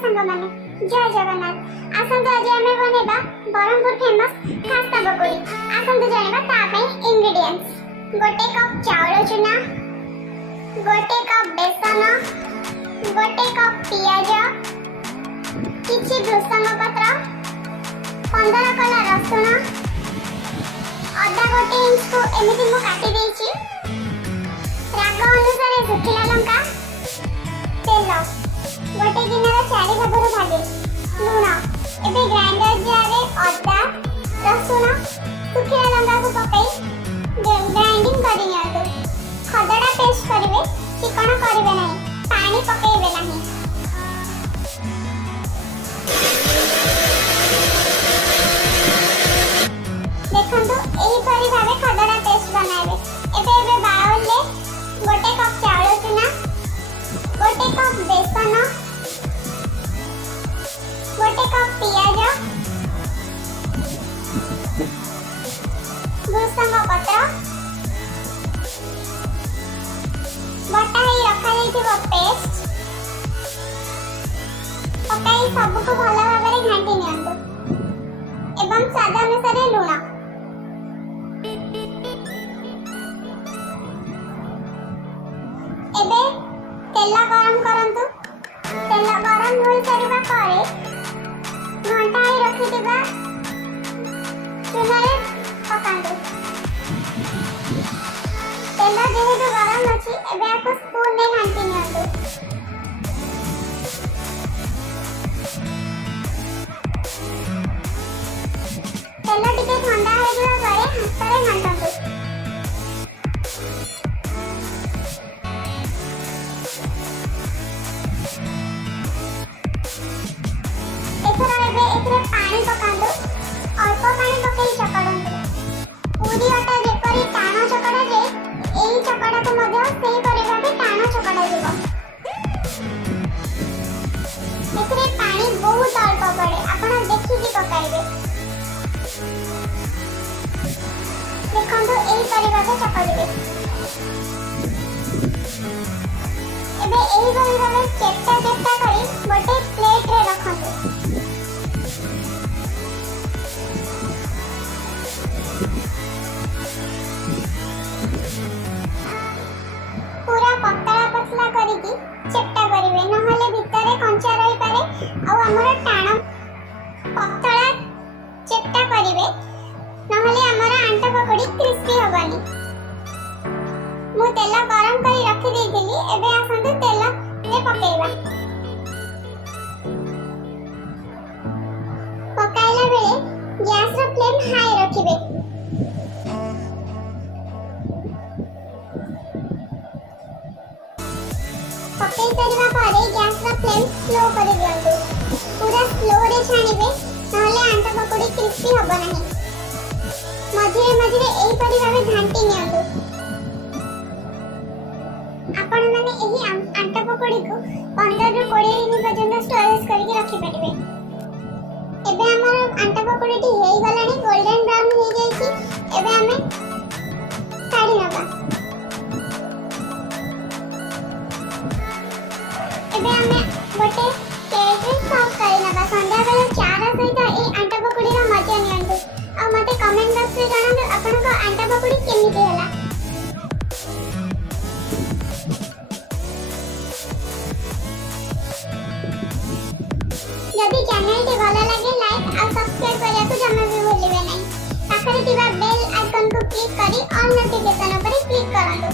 संग माने जय जगन्नाथ। आसंतु आज आमे बनेबा बरहमपुर फेमस खास्ता पकोड़ी। आसंतु जानिबा ता पई इंग्रेडिएंट्स। गोटे कप चावल चूना, गोटे कप बेसन, गोटे कप पियाज, किछि भृसंग पत्र, 15 कला रसुन, अदा गोटे इंच को एमिति मु काटी देछि। राग अनुसार सुखिला लंका, तेल गोटे गिनार 4 भागरु भागे, लूण। एबे ग्राइंडर जार रे अदा रसुन सुखिला लंका को पकाई ग्राइंडिंग करि नियंतु। खदडा पेस्ट करिवे, चिकन करिवे नाही, पानी पकाइबे नाही। देखंतु एही परि भाबे खदडा पेस्ट बनाइबे। एबे बाउल ले गोटे कप चावल चूना, गोटे कप बेसन, गोटे कप पियाज, भृसंग पत्र, बटा ही रखा जाइथिबो पेस्ट पकाई सबको भल भाबरे घांटी नियंतु एवं स्वाद अनुसार लूण। एबे तेल गरम करंतु। तेल गरम होई सारिबा परे घंटाई रखिथिबा चूल्हारे पकांतु। तेल जेहेतु गरम अछि एबे आको स्पून ने घांटी नियंतु। तेल टिके ठंडा होइबा परे हाथरे घांटंतु। पानी पकांदो, अल्प पानी पकाई चकड़ंदो। पूरी आटा जेपरी टाणा चकड़ा जे एई चकड़ा को मध्य सेही परि भाबे टाणा चकड़ा जीवो। एथरे पानी बहुत अल्प पड़े, आपण देखि कि पकाइबे। देखंदो एई परि भाबे चकड़िबे। एबे एई परि भाबे चेप्टा चेप्टा करी गोटे प्लेट रे रखंदो। पूरा पतला पतला करिकी चेप्टा करिवे, नहले भितरे कंचा रही पारे। आ हमर टाणा पतला चेप्टा करिवे, नहले हमर आंटा पकोड़ी क्रिस्पी होबानी। मु तेल गरम करी रखि देइथिली, एबे आसंतु तेल रे पकेइबा। पकाइला बेले गैस रो फ्लेम हाई रखिबे। पकाई सारिबा परे गैस रो फ्लेम स्लो करि दियंतु। पूरा स्लो रे छानिबे, नहले आंटा पकोड़ी क्रिस्पी होबो नाही। मझिरे मझिरे एही परि भाबे घांटी नियंतु। आपण माने एही आंटा पकोड़ी को 15 ରୁ 20 दिन पर्यंत स्टोरेज करके रखि परिबे। एबे हमर आंटा पकोड़ी टी हेई गलानी, गोल्डन ब्राउन हो जाईछि। एबे हमें काढी नबा। एबे हमें गोटे प्लेट रे सर्व करि नबा। संध्या बेले चारा सहित ए आंटा पकोड़ी रा मजा नियंतु। आ मते कमेंट बॉक्स रे जणानु आपन को आंटा पकोड़ी केमिति होला। यदि चैनल टी भलो लागे लाइक और सब्सक्राइब करिया को जमा भी भूलिबे नहीं। पाखरे थिबा बेल आइकन को क्लिक करी ऑल नोटिफिकेशन पर क्लिक करंतु।